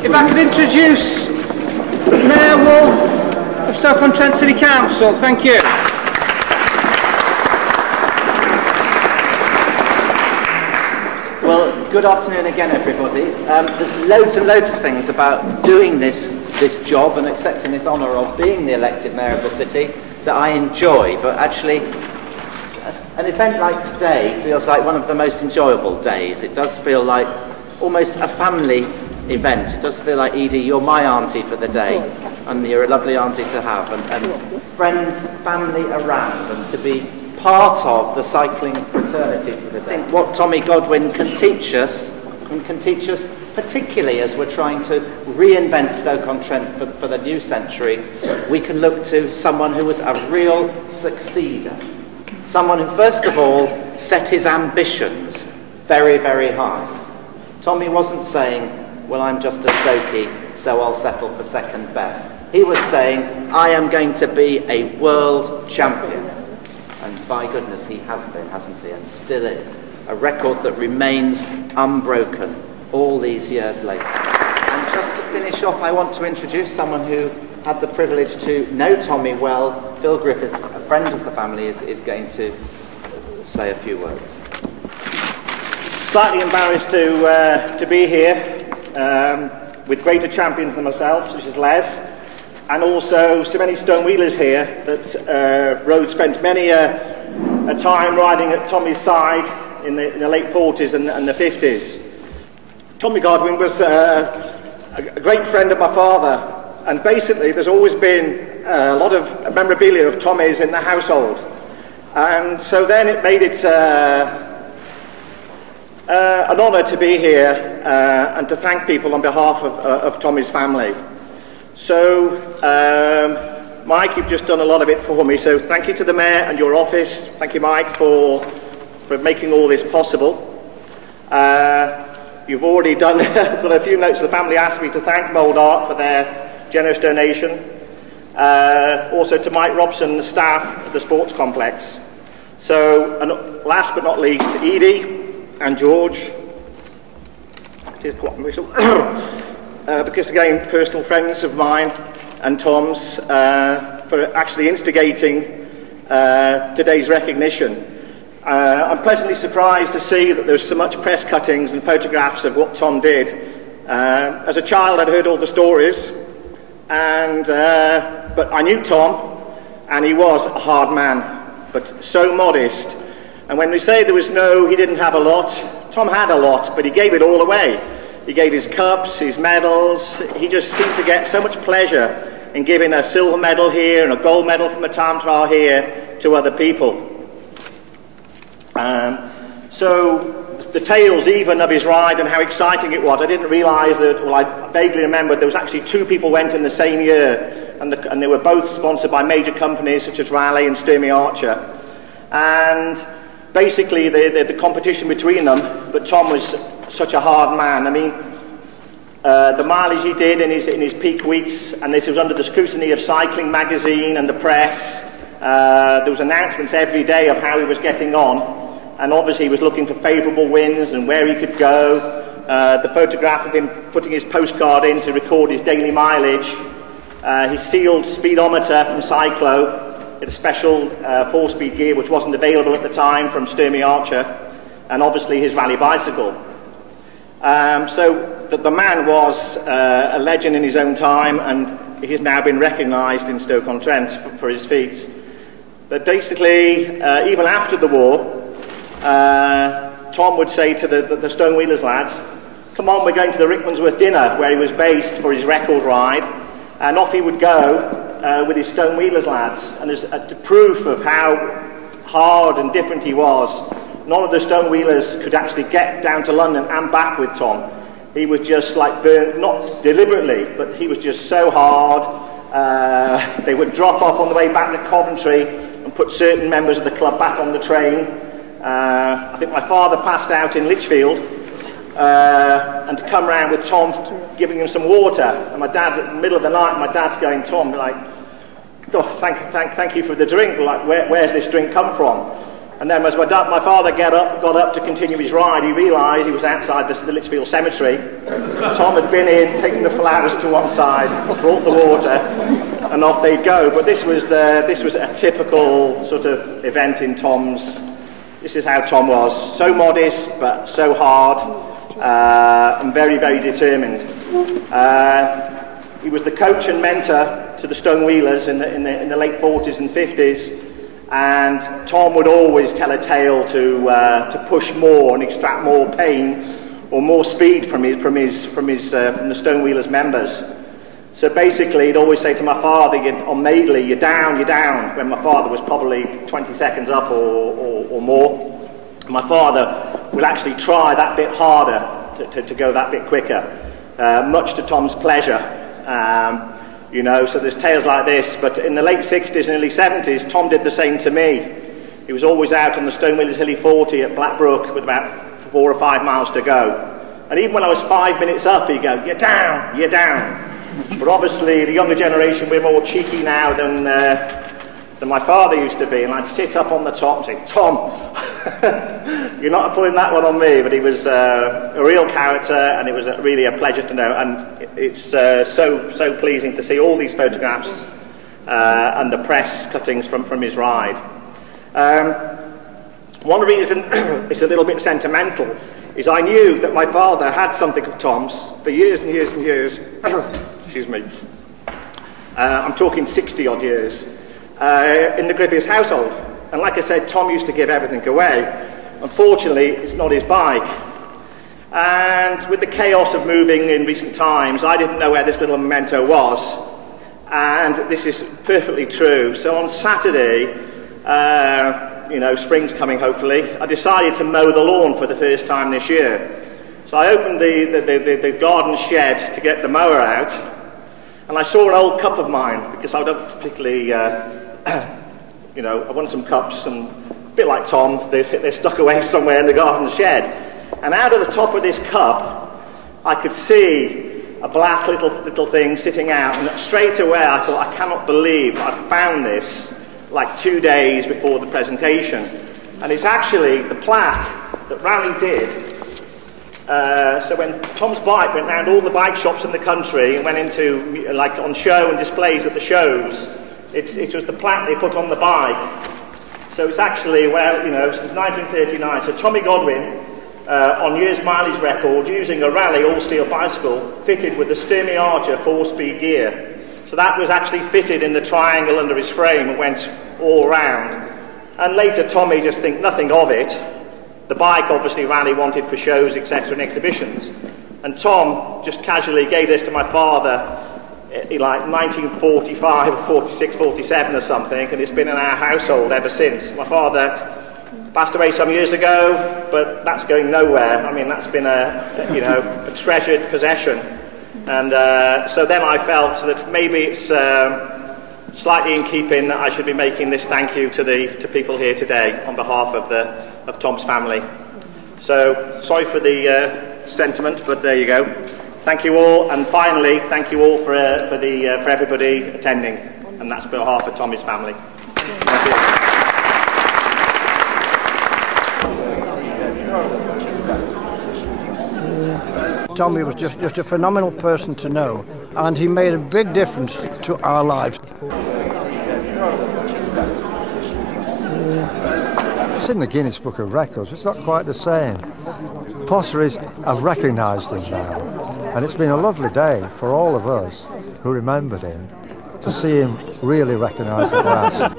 If I could introduce Mayor Wolf of Stoke-on-Trent City Council. Thank you. Well, good afternoon again, everybody. There's loads and loads of things about doing this job and accepting this honour of being the elected mayor of the city that I enjoy, but actually an event like today feels like one of the most enjoyable days. It does feel like almost a family event. It does feel like, Edie, you're my auntie for the day, and you're a lovely auntie to have, and friends, family around, and to be part of the cycling fraternity for the day. I think what Tommy Godwin can teach us, and can teach us particularly as we're trying to reinvent Stoke-on-Trent for the new century, we can look to someone who was a real succeeder. Someone who, first of all, set his ambitions very, very high. Tommy wasn't saying, well, I'm just a Stokey, so I'll settle for second best. He was saying, I am going to be a world champion. And by goodness, he has been, hasn't he? And still is. A record that remains unbroken all these years later. And just to finish off, I want to introduce someone who had the privilege to know Tommy well. Phil Griffiths, a friend of the family, is going to say a few words. Slightly embarrassed to be here with greater champions than myself, such as Les, and also so many stone wheelers here that spent many a time riding at Tommy's side in the late 40s and the 50s. Tommy Godwin was a great friend of my father, and basically there's always been a lot of memorabilia of Tommy's in the household, and so then it made it an honour to be here and to thank people on behalf of Tommy's family. So, Mike, you've just done a lot of it for me, so thank you to the Mayor and your office. Thank you, Mike, for making all this possible. You've already done got a few notes. The family asked me to thank Mould Art for their generous donation. Also to Mike Robson and the staff at the sports complex. So, and last but not least, to Edie and George, because again, personal friends of mine and Tom's, for actually instigating today's recognition. I'm pleasantly surprised to see that there's so much press cuttings and photographs of what Tom did. As a child, I'd heard all the stories, but I knew Tom, and he was a hard man, but so modest. And when we say he didn't have a lot, Tom had a lot, but he gave it all away. He gave his cups, his medals. He just seemed to get so much pleasure in giving a silver medal here and a gold medal from a time trial here to other people. So the tales even of his ride and how exciting it was, I didn't realise that, well, I vaguely remembered there was actually 2 people went in the same year, and they were both sponsored by major companies such as Raleigh and Sturmey Archer. And basically the competition between them, but Tom was such a hard man. I mean, the mileage he did in his peak weeks, and this was under the scrutiny of Cycling magazine and the press. There was announcements every day of how he was getting on, and obviously he was looking for favourable winds and where he could go. The photograph of him putting his postcard in to record his daily mileage, his sealed speedometer from Cyclo, a special 4-speed gear which wasn't available at the time from Sturmey Archer, and obviously his rally bicycle. So the man was a legend in his own time, and he has now been recognised in Stoke-on-Trent for his feats. But basically, even after the war, Tom would say to the Stone Wheelers lads, come on, we're going to the Rickmansworth dinner, where he was based for his record ride, and off he would go with his Stone Wheelers lads. And as proof of how hard and different he was, none of the Stone Wheelers could actually get down to London and back with Tom. He was just like burnt, not deliberately, but he was just so hard. They would drop off on the way back to Coventry and put certain members of the club back on the train. I think my father passed out in Lichfield, and to come round with Tom giving him some water, and my dad, in the middle of the night, my dad's going, Tom, like, oh, thank you for the drink, like, where's this drink come from? And then as my father got up to continue his ride, he realised he was outside the Lichfield Cemetery. Tom had been in, taken the flowers to one side, brought the water, and off they'd go. But this was a typical sort of event in Tom's. This is how Tom was. So modest, but so hard, and very, very determined. He was the coach and mentor to the Stone Wheelers in the late 40s and 50s. And Tom would always tell a tale to push more and extract more pain or more speed from the Stone Wheelers members. So basically, he'd always say to my father, on Madeley, you're down, when my father was probably 20 seconds up or more. My father will actually try that bit harder to go that bit quicker, much to Tom's pleasure. You know, so there's tales like this, but in the late 60s and early 70s, Tom did the same to me. He was always out on the Stone Wheelers Hilly 40 at Blackbrook with about 4 or 5 miles to go. And even when I was 5 minutes up, he'd go, you're down, you're down. But obviously, the younger generation, we're more cheeky now than my father used to be, and I'd sit up on the top and say, Tom, you're not pulling that one on me. But he was a real character, and it was really a pleasure to know. And it's so pleasing to see all these photographs and the press cuttings from his ride. One reason it's a little bit sentimental is I knew that my father had something of Tom's for years and years and years. Excuse me. I'm talking 60-odd years. In the Griffiths household. And like I said, Tom used to give everything away. Unfortunately, it's not his bike. And with the chaos of moving in recent times, I didn't know where this little memento was. And this is perfectly true. So on Saturday, you know, spring's coming hopefully, I decided to mow the lawn for the first time this year. So I opened the garden shed to get the mower out, and I saw an old cup of mine, because I don't particularly, you know, I wanted some cups, and a bit like Tom, they're stuck away somewhere in the garden shed. And out of the top of this cup, I could see a black little thing sitting out, and straight away I thought, I cannot believe I found this like 2 days before the presentation. And it's actually the plaque that Raleigh did. So when Tom's bike went round all the bike shops in the country and went into, like, on show and displays at the shows, it was the plaque they put on the bike. So it's actually, well, you know, since 1939. So Tommy Godwin, on year's mileage record, using a Raleigh all-steel bicycle fitted with the Sturmey Archer 4-speed gear. So that was actually fitted in the triangle under his frame and went all round. And later Tommy just think nothing of it. The bike obviously Raleigh wanted for shows, etc. and exhibitions. And Tom just casually gave this to my father in like 1945, 46, 47 or something, and it's been in our household ever since. My father passed away some years ago, but that's going nowhere. I mean, that's been a treasured possession. And so then I felt that maybe it's slightly in keeping that I should be making this thank you to people here today on behalf of Tom's family. So sorry for the sentiment, but there you go. Thank you all, and finally, thank you all for everybody attending, and that's on behalf of Tommy's family. Thank you. Tommy was just a phenomenal person to know, and he made a big difference to our lives. It's in the Guinness Book of Records. It's not quite the same. Potteries have recognised him now, and it's been a lovely day for all of us who remembered him to see him really recognised at last.